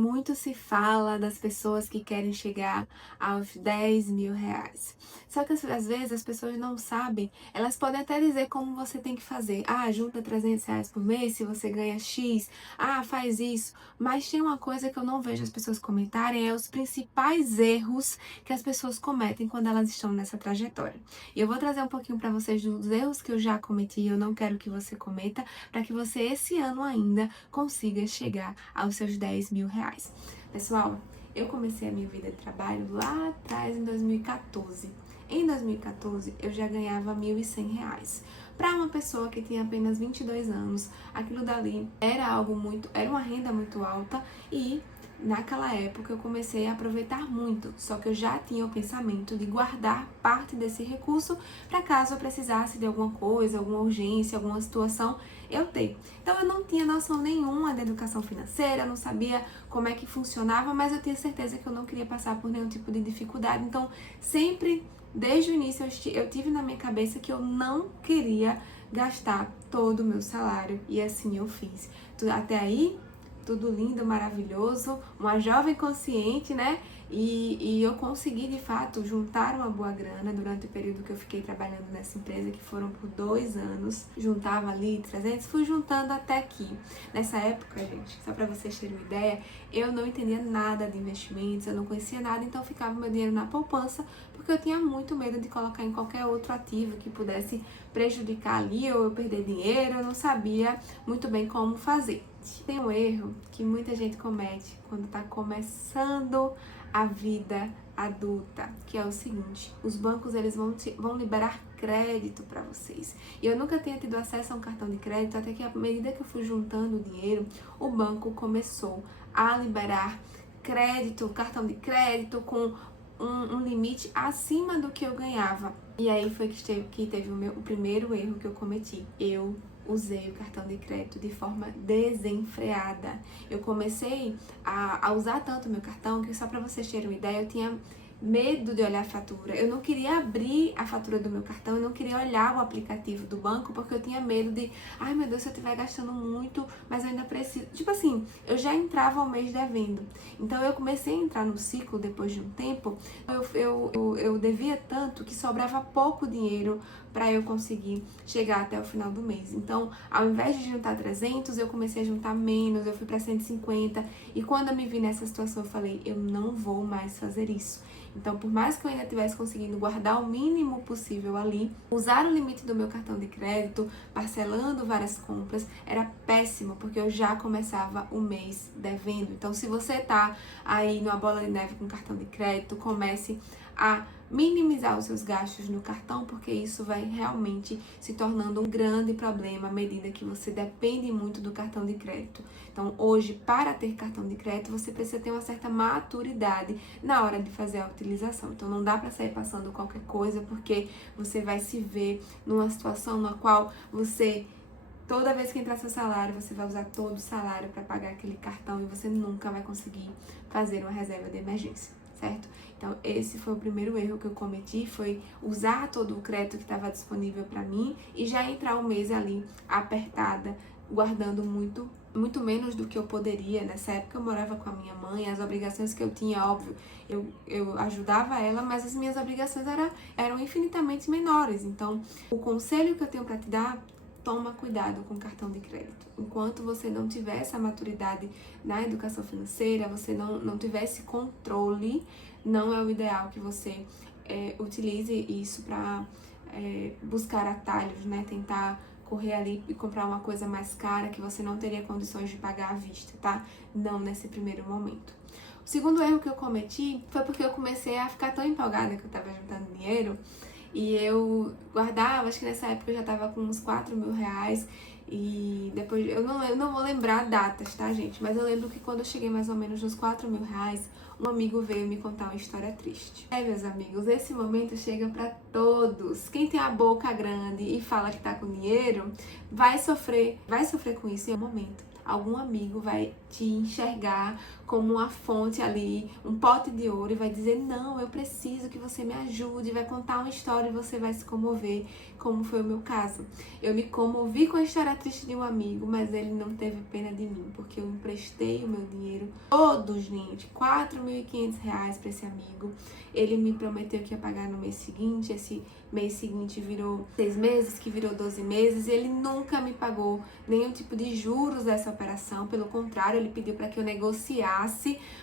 Muito se fala das pessoas que querem chegar aos 10 mil reais. Só que às vezes as pessoas não sabem, elas podem até dizer como você tem que fazer. Ah, junta 300 reais por mês se você ganha X. Ah, faz isso. Mas tem uma coisa que eu não vejo as pessoas comentarem, é os principais erros que as pessoas cometem quando elas estão nessa trajetória. E eu vou trazer um pouquinho para vocês dos erros que eu já cometi e eu não quero que você cometa, para que você esse ano ainda consiga chegar aos seus 10 mil reais. Pessoal, eu comecei a minha vida de trabalho lá atrás em 2014. Em 2014, eu já ganhava R$ 1.100. Para uma pessoa que tinha apenas 22 anos, aquilo dali era uma renda muito alta e naquela época eu comecei a aproveitar muito, só que eu já tinha o pensamento de guardar parte desse recurso para caso eu precisasse de alguma coisa, alguma urgência, alguma situação, eu ter. Então eu não tinha noção nenhuma da educação financeira, não sabia como é que funcionava, mas eu tinha certeza que eu não queria passar por nenhum tipo de dificuldade, então sempre, desde o início, eu tive na minha cabeça que eu não queria gastar todo o meu salário e assim eu fiz. Até aí, tudo lindo, maravilhoso, uma jovem consciente, né? E eu consegui, de fato, juntar uma boa grana durante o período que eu fiquei trabalhando nessa empresa, que foram por 2 anos. Juntava ali 300, fui juntando até aqui. Nessa época, gente, só para vocês terem uma ideia, eu não entendia nada de investimentos, eu não conhecia nada, então ficava meu dinheiro na poupança, porque eu tinha muito medo de colocar em qualquer outro ativo que pudesse prejudicar ali ou eu perder dinheiro, eu não sabia muito bem como fazer. Tem um erro que muita gente comete quando está começando a vida adulta, que é o seguinte: os bancos eles vão liberar crédito para vocês. E eu nunca tinha tido acesso a um cartão de crédito, até que à medida que eu fui juntando o dinheiro, o banco começou a liberar crédito, cartão de crédito com um limite acima do que eu ganhava. E aí foi que teve o primeiro erro que eu cometi. Eu usei o cartão de crédito de forma desenfreada. Eu comecei a usar tanto o meu cartão que, só para vocês terem uma ideia, eu tinha medo de olhar a fatura. Eu não queria abrir a fatura do meu cartão, eu não queria olhar o aplicativo do banco, porque eu tinha medo de, ai meu Deus, se eu estiver gastando muito, mas eu ainda preciso. Tipo assim, eu já entrava ao mês devendo. Então eu comecei a entrar no ciclo depois de um tempo, eu devia tanto que sobrava pouco dinheiro para eu conseguir chegar até o final do mês. Então, ao invés de juntar 300, eu comecei a juntar menos, eu fui para 150, e quando eu me vi nessa situação, eu falei, eu não vou mais fazer isso. Então, por mais que eu ainda estivesse conseguindo guardar o mínimo possível ali, usar o limite do meu cartão de crédito, parcelando várias compras, era péssimo, porque eu já começava o mês devendo. Então, se você tá aí numa bola de neve com cartão de crédito, comece a minimizar os seus gastos no cartão, porque isso vai realmente se tornando um grande problema à medida que você depende muito do cartão de crédito. Então, hoje, para ter cartão de crédito, você precisa ter uma certa maturidade na hora de fazer a utilização. Então, não dá para sair passando qualquer coisa, porque você vai se ver numa situação na qual você, toda vez que entrar seu salário, você vai usar todo o salário para pagar aquele cartão e você nunca vai conseguir fazer uma reserva de emergência, certo? Então, esse foi o primeiro erro que eu cometi, foi usar todo o crédito que estava disponível para mim e já entrar um mês ali apertada, guardando muito menos do que eu poderia. Nessa época eu morava com a minha mãe, as obrigações que eu tinha, óbvio, eu ajudava ela, mas as minhas obrigações eram infinitamente menores. Então, o conselho que eu tenho para te dar: toma cuidado com o cartão de crédito. Enquanto você não tiver essa maturidade na educação financeira, você não tiver esse controle, não é o ideal que você utilize isso para buscar atalhos, né? Tentar correr ali e comprar uma coisa mais cara que você não teria condições de pagar à vista, tá? Não nesse primeiro momento. O segundo erro que eu cometi foi porque eu comecei a ficar tão empolgada que eu tava juntando dinheiro. E eu guardava, acho que nessa época eu já tava com uns 4 mil reais. E depois, eu não vou lembrar datas, tá, gente? Mas eu lembro que quando eu cheguei mais ou menos nos 4 mil reais, um amigo veio me contar uma história triste. Meus amigos, esse momento chega pra todos. Quem tem a boca grande e fala que tá com dinheiro, vai sofrer com isso em um momento. Algum amigo vai te enxergar como uma fonte ali, um pote de ouro, e vai dizer, não, eu preciso que você me ajude, vai contar uma história e você vai se comover, como foi o meu caso. Eu me comovi com a história triste de um amigo, mas ele não teve pena de mim, porque eu emprestei o meu dinheiro, todo, gente, R$ 4.500 para esse amigo. Ele me prometeu que ia pagar no mês seguinte, esse mês seguinte virou 6 meses, que virou 12 meses, e ele nunca me pagou nenhum tipo de juros dessa operação, pelo contrário, ele pediu para que eu negociasse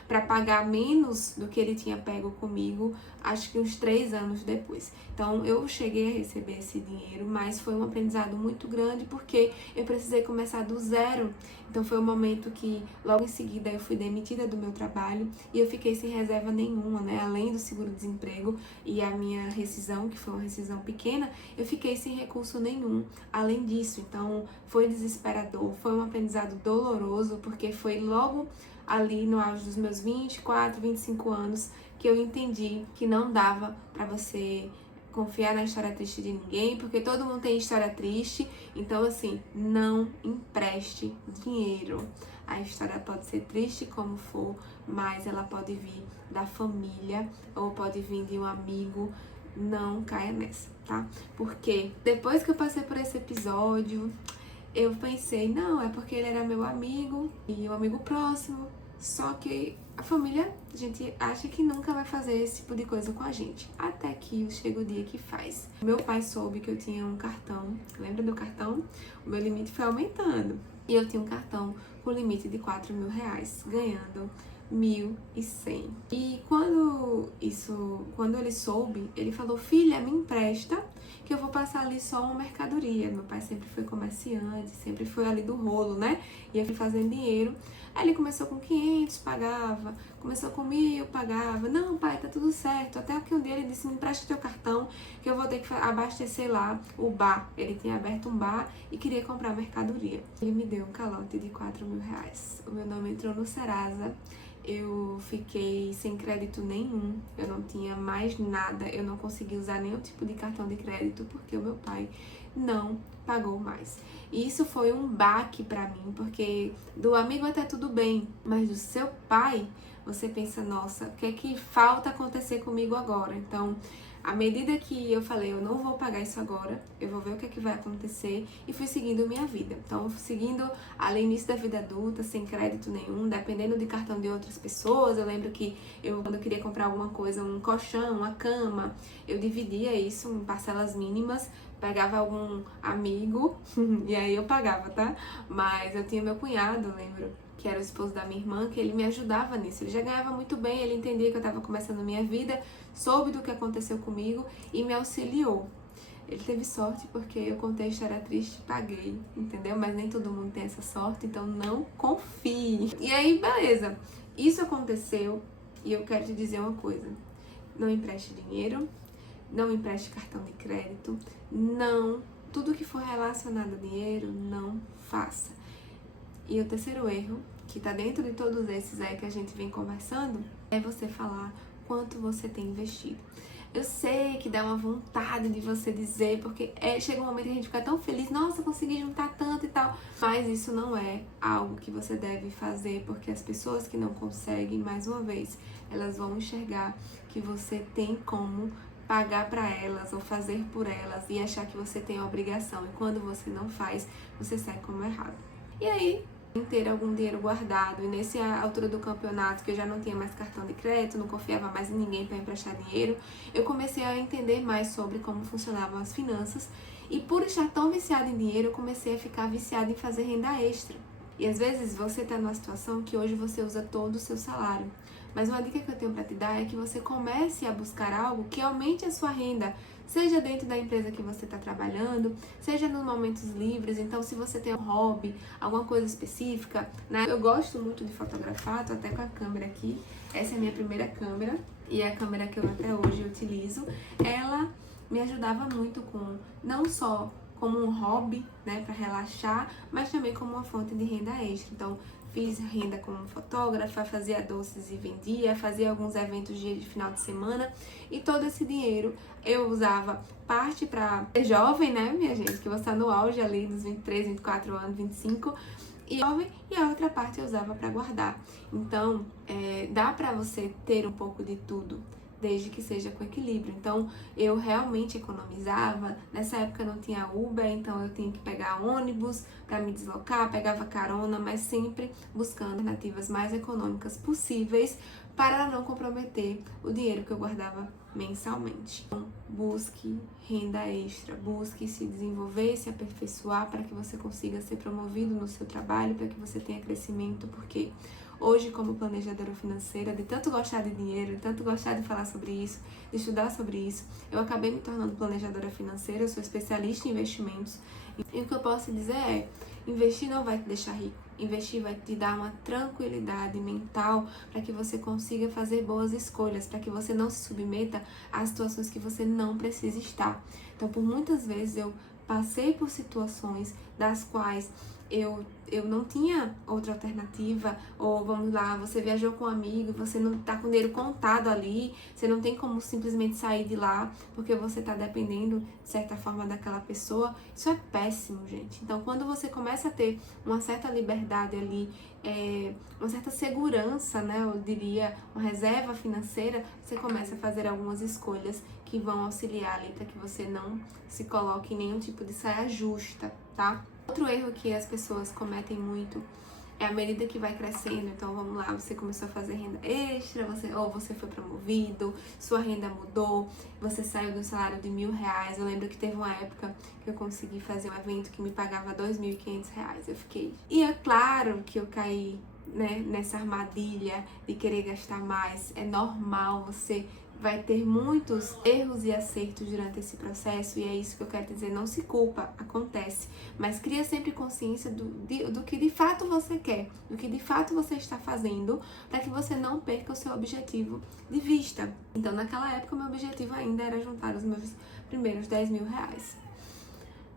para pagar menos do que ele tinha pego comigo, acho que uns 3 anos depois. Então, eu cheguei a receber esse dinheiro, mas foi um aprendizado muito grande, porque eu precisei começar do zero. Então, foi um momento que, logo em seguida, eu fui demitida do meu trabalho e eu fiquei sem reserva nenhuma, né? Além do seguro-desemprego e a minha rescisão, que foi uma rescisão pequena, eu fiquei sem recurso nenhum, além disso. Então, foi desesperador, foi um aprendizado doloroso, porque foi logo ali no auge dos meus 24, 25 anos que eu entendi que não dava para você confiar na história triste de ninguém, porque todo mundo tem história triste. Então, assim, não empreste dinheiro. A história pode ser triste como for, mas ela pode vir da família ou pode vir de um amigo. Não caia nessa, tá? Porque depois que eu passei por esse episódio, eu pensei, não, é porque ele era meu amigo e um amigo próximo. Só que a família, a gente acha que nunca vai fazer esse tipo de coisa com a gente. Até que chega o dia que faz. Meu pai soube que eu tinha um cartão. Lembra do cartão? O meu limite foi aumentando. E eu tinha um cartão com limite de R$ 4.000, ganhando 1.100. E quando ele soube, ele falou, filha, me empresta, que eu vou passar ali só uma mercadoria. Meu pai sempre foi comerciante, sempre foi ali do rolo, né? Ia fazendo dinheiro. Aí ele começou com 500, pagava. Começou com 1.000, pagava. Não, pai, tá tudo certo. Até que um dia ele disse, me empresta teu cartão, que eu vou ter que abastecer lá o bar. Ele tinha aberto um bar e queria comprar mercadoria. Ele me deu um calote de R$ 4.000. O meu nome entrou no Serasa. Eu fiquei sem crédito nenhum, eu não tinha mais nada, eu não consegui usar nenhum tipo de cartão de crédito porque o meu pai não pagou mais. E isso foi um baque pra mim, porque do amigo até tudo bem, mas do seu pai, você pensa, nossa, o que é que falta acontecer comigo agora? Então, à medida que eu falei, eu não vou pagar isso agora, eu vou ver o que é que vai acontecer, e fui seguindo minha vida. Então, fui seguindo ali início da vida adulta, sem crédito nenhum, dependendo de cartão de outras pessoas. Eu lembro que quando eu queria comprar alguma coisa, um colchão, uma cama, eu dividia isso em parcelas mínimas, pegava algum amigo, e aí eu pagava, tá? Mas eu tinha meu cunhado, lembro, que era o esposo da minha irmã, que ele me ajudava nisso. Ele já ganhava muito bem, ele entendia que eu estava começando a minha vida, soube do que aconteceu comigo e me auxiliou. Ele teve sorte porque eu contei a história triste e paguei, entendeu? Mas nem todo mundo tem essa sorte, então não confie. E aí, beleza. Isso aconteceu e eu quero te dizer uma coisa. Não empreste dinheiro, não empreste cartão de crédito, não. Tudo que for relacionado a dinheiro, não faça. E o terceiro erro, que tá dentro de todos esses aí que a gente vem conversando, é você falar quanto você tem investido. Eu sei que dá uma vontade de você dizer, porque chega um momento que a gente fica tão feliz, nossa, consegui juntar tanto e tal. Mas isso não é algo que você deve fazer, porque as pessoas que não conseguem, mais uma vez, elas vão enxergar que você tem como pagar para elas ou fazer por elas e achar que você tem a obrigação. E quando você não faz, você sai como errado. E aí, ter algum dinheiro guardado, e nessa altura do campeonato, que eu já não tinha mais cartão de crédito, não confiava mais em ninguém para emprestar dinheiro, eu comecei a entender mais sobre como funcionavam as finanças, e por estar tão viciada em dinheiro, eu comecei a ficar viciada em fazer renda extra. E às vezes você está numa situação que hoje você usa todo o seu salário, mas uma dica que eu tenho para te dar é que você comece a buscar algo que aumente a sua renda, seja dentro da empresa que você está trabalhando, seja nos momentos livres. Então, se você tem um hobby, alguma coisa específica, né? Eu gosto muito de fotografar, tô até com a câmera aqui. Essa é a minha primeira câmera e é a câmera que eu até hoje utilizo. Ela me ajudava muito com, não só como um hobby, né, para relaxar, mas também como uma fonte de renda extra. Então, fiz renda como fotógrafa, fazia doces e vendia, fazia alguns eventos de final de semana, e todo esse dinheiro eu usava parte para ser jovem, né, minha gente, que você está no auge ali dos 23, 24 anos, 25, e a outra parte eu usava para guardar. Então, dá para você ter um pouco de tudo, desde que seja com equilíbrio. Então, eu realmente economizava. Nessa época não tinha Uber, então eu tinha que pegar ônibus para me deslocar, pegava carona, mas sempre buscando alternativas mais econômicas possíveis para não comprometer o dinheiro que eu guardava mensalmente. Então, busque renda extra, busque se desenvolver, se aperfeiçoar para que você consiga ser promovido no seu trabalho, para que você tenha crescimento, porque hoje, como planejadora financeira, de tanto gostar de dinheiro, de tanto gostar de falar sobre isso, de estudar sobre isso, eu acabei me tornando planejadora financeira, eu sou especialista em investimentos. E o que eu posso dizer é, investir não vai te deixar rico, investir vai te dar uma tranquilidade mental para que você consiga fazer boas escolhas, para que você não se submeta a situações que você não precisa estar. Então, por muitas vezes eu passei por situações das quais eu não tinha outra alternativa, ou vamos lá, você viajou com um amigo, você não tá com dinheiro contado ali, você não tem como simplesmente sair de lá, porque você tá dependendo, de certa forma, daquela pessoa. Isso é péssimo, gente. Então, quando você começa a ter uma certa liberdade ali, uma certa segurança, né, eu diria, uma reserva financeira, você começa a fazer algumas escolhas que vão auxiliar ali para que você não se coloque em nenhum tipo de saia justa, tá? Outro erro que as pessoas cometem muito é à medida que vai crescendo. Então, vamos lá, você começou a fazer renda extra, ou você foi promovido, sua renda mudou, você saiu do salário de R$1.000. Eu lembro que teve uma época que eu consegui fazer um evento que me pagava R$2.500. Eu fiquei... E é claro que eu caí, né, nessa armadilha de querer gastar mais. É normal, você vai ter muitos erros e acertos durante esse processo, e é isso que eu quero dizer, não se culpa, acontece, mas cria sempre consciência do que de fato você quer, do que de fato você está fazendo, para que você não perca o seu objetivo de vista. Então, naquela época, o meu objetivo ainda era juntar os meus primeiros R$10.000.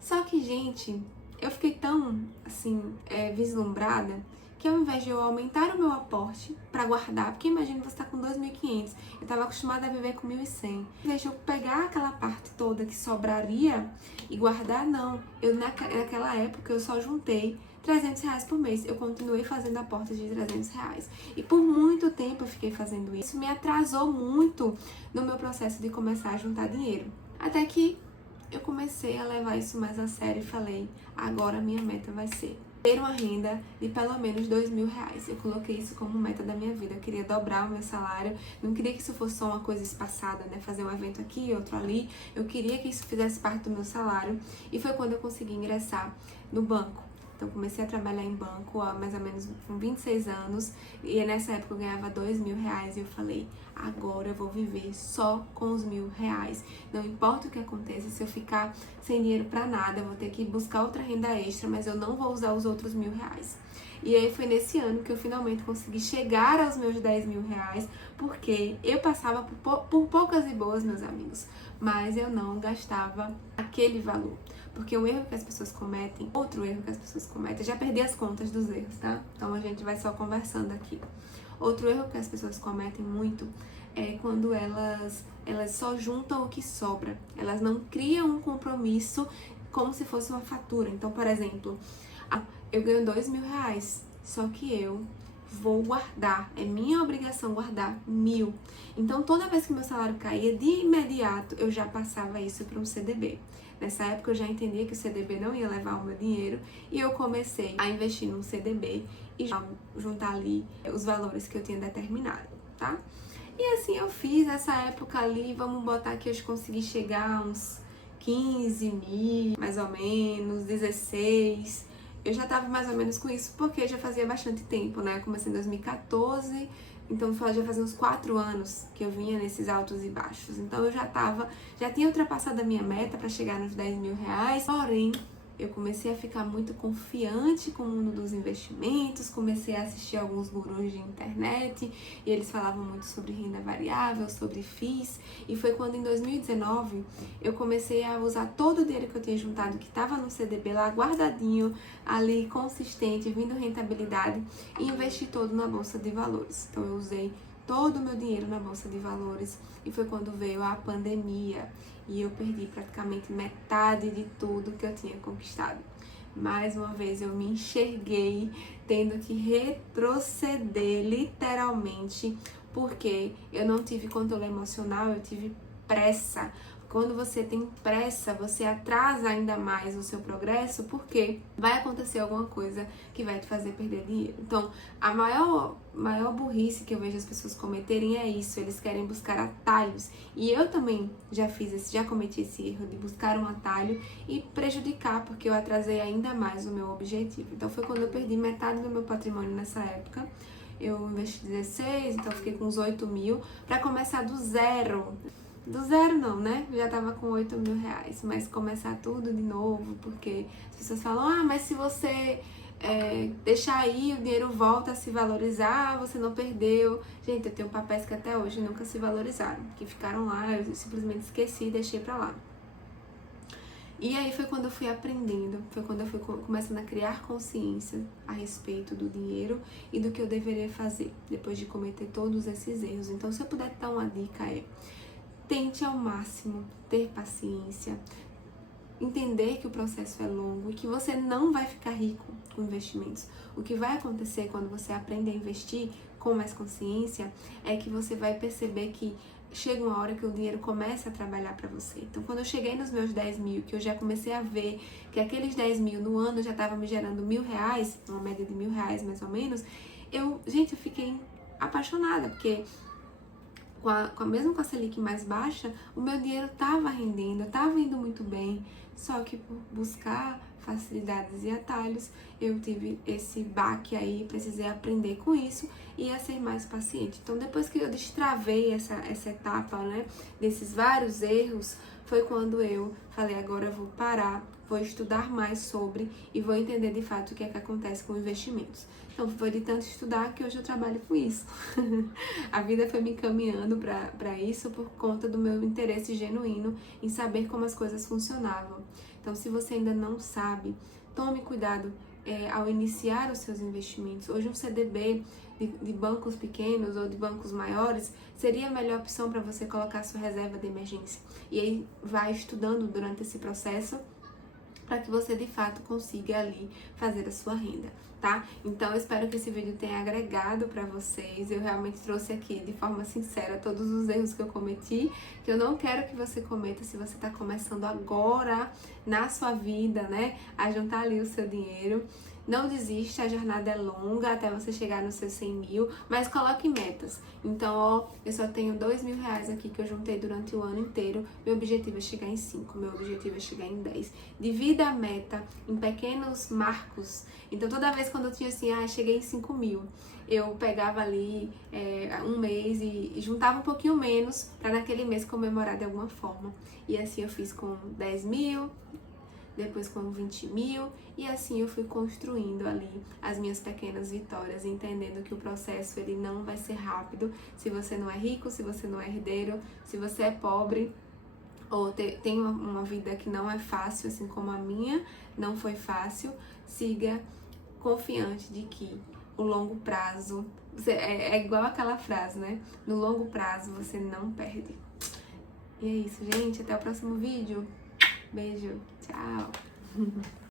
Só que, gente, eu fiquei tão, assim, vislumbrada, que ao invés de eu aumentar o meu aporte para guardar, porque imagina você tá com 2.500, eu estava acostumada a viver com 1.100. Ao invés de eu pegar aquela parte toda que sobraria e guardar, não. Eu naquela época eu só juntei R$300 por mês. Eu continuei fazendo aportes de R$300. E por muito tempo eu fiquei fazendo isso. Me atrasou muito no meu processo de começar a juntar dinheiro. Até que eu comecei a levar isso mais a sério e falei, agora a minha meta vai ser ter uma renda de pelo menos R$2.000. Eu coloquei isso como meta da minha vida. Eu queria dobrar o meu salário. Não queria que isso fosse só uma coisa espaçada, né? Fazer um evento aqui, outro ali. Eu queria que isso fizesse parte do meu salário. E foi quando eu consegui ingressar no banco. Então, comecei a trabalhar em banco há mais ou menos com 26 anos. E nessa época eu ganhava R$2.000. E eu falei, agora eu vou viver só com os R$1.000. Não importa o que aconteça, se eu ficar sem dinheiro pra nada, eu vou ter que buscar outra renda extra, mas eu não vou usar os outros R$1.000. E aí foi nesse ano que eu finalmente consegui chegar aos meus R$10.000, porque eu passava por poucas e boas, meus amigos, mas eu não gastava aquele valor. Porque o erro que as pessoas cometem, outro erro que as pessoas cometem, já perdi as contas dos erros, tá? Então a gente vai só conversando aqui. Outro erro que as pessoas cometem muito é quando elas só juntam o que sobra. Elas não criam um compromisso como se fosse uma fatura. Então, por exemplo, eu ganho R$2.000, só que eu vou guardar, é minha obrigação guardar 1.000. Então, toda vez que meu salário caía, de imediato eu já passava isso para um CDB. Nessa época eu já entendia que o CDB não ia levar o meu dinheiro e eu comecei a investir num CDB e já juntar ali os valores que eu tinha determinado, tá? E assim eu fiz essa época ali, vamos botar que eu consegui chegar a uns 15.000, mais ou menos, 16. Eu já tava mais ou menos com isso porque já fazia bastante tempo, né? Eu comecei em 2014, então já fazia uns 4 anos que eu vinha nesses altos e baixos. Então eu já tinha ultrapassado a minha meta para chegar nos R$10.000, porém eu comecei a ficar muito confiante com o mundo dos investimentos, comecei a assistir alguns gurus de internet e eles falavam muito sobre renda variável, sobre FIIs, e foi quando em 2019 eu comecei a usar todo o dinheiro que eu tinha juntado, que estava no CDB lá guardadinho, ali consistente, vindo rentabilidade, e investi todo na Bolsa de Valores. Então eu usei todo o meu dinheiro na Bolsa de Valores e foi quando veio a pandemia e eu perdi praticamente metade de tudo que eu tinha conquistado. mais uma vez eu me enxerguei tendo que retroceder literalmente, porque eu não tive controle emocional, eu tive pressa. Quando você tem pressa, você atrasa ainda mais o seu progresso, porque vai acontecer alguma coisa que vai te fazer perder dinheiro. Então, a maior burrice que eu vejo as pessoas cometerem é isso, eles querem buscar atalhos. E eu também já cometi esse erro de buscar um atalho e prejudicar, porque eu atrasei ainda mais o meu objetivo. Então, foi quando eu perdi metade do meu patrimônio nessa época. Eu investi 16, então fiquei com uns 8 mil, para começar do zero. Do zero não, né? Já tava com 8 mil reais, mas começar tudo de novo, porque as pessoas falam, mas se você deixar aí, o dinheiro volta a se valorizar, você não perdeu. Gente, eu tenho papéis que até hoje nunca se valorizaram, que ficaram lá, eu simplesmente esqueci e deixei pra lá. E aí foi quando eu fui aprendendo, foi quando eu fui começando a criar consciência a respeito do dinheiro e do que eu deveria fazer, depois de cometer todos esses erros. Então, se eu puder dar uma dica tente ao máximo ter paciência, entender que o processo é longo e que você não vai ficar rico com investimentos. O que vai acontecer quando você aprende a investir com mais consciência é que você vai perceber que chega uma hora que o dinheiro começa a trabalhar para você. Então, quando eu cheguei nos meus 10 mil, que eu já comecei a ver que aqueles 10 mil no ano já estavam me gerando R$1.000, uma média de R$1.000 mais ou menos, eu fiquei apaixonada, porque mesmo com a Selic mais baixa, o meu dinheiro estava rendendo, estava indo muito bem, só que por buscar facilidades e atalhos, eu tive esse baque aí, precisei aprender com isso e a ser mais paciente. Então, depois que eu destravei essa etapa, né, desses vários erros, foi quando eu falei, agora eu vou parar, vou estudar mais sobre e vou entender de fato o que é que acontece com investimentos. Então, foi de tanto estudar que hoje eu trabalho com isso. A vida foi me encaminhando para isso por conta do meu interesse genuíno em saber como as coisas funcionavam. Então, se você ainda não sabe, tome cuidado ao iniciar os seus investimentos. Hoje, um CDB de bancos pequenos ou de bancos maiores seria a melhor opção para você colocar sua reserva de emergência. E aí, vai estudando durante esse processo para que você de fato consiga ali fazer a sua renda, tá? Então eu espero que esse vídeo tenha agregado para vocês. Eu realmente trouxe aqui de forma sincera todos os erros que eu cometi, que eu não quero que você cometa se você está começando agora na sua vida, né? A juntar ali o seu dinheiro. Não desista, a jornada é longa até você chegar nos seus 100 mil, mas coloque metas. Então, eu só tenho R$2.000 aqui que eu juntei durante o ano inteiro. Meu objetivo é chegar em 5, meu objetivo é chegar em 10. Divida a meta em pequenos marcos. Então, toda vez quando eu tinha assim, cheguei em 5 mil, eu pegava ali um mês e juntava um pouquinho menos para naquele mês comemorar de alguma forma. E assim eu fiz com 10 mil, depois com 20 mil, e assim eu fui construindo ali as minhas pequenas vitórias, entendendo que o processo ele não vai ser rápido. Se você não é rico, se você não é herdeiro, se você é pobre ou tem uma vida que não é fácil, assim como a minha não foi fácil, siga confiante de que o longo prazo, é igual aquela frase, né? No longo prazo você não perde. E é isso, gente. Até o próximo vídeo. Beijo. Tchau.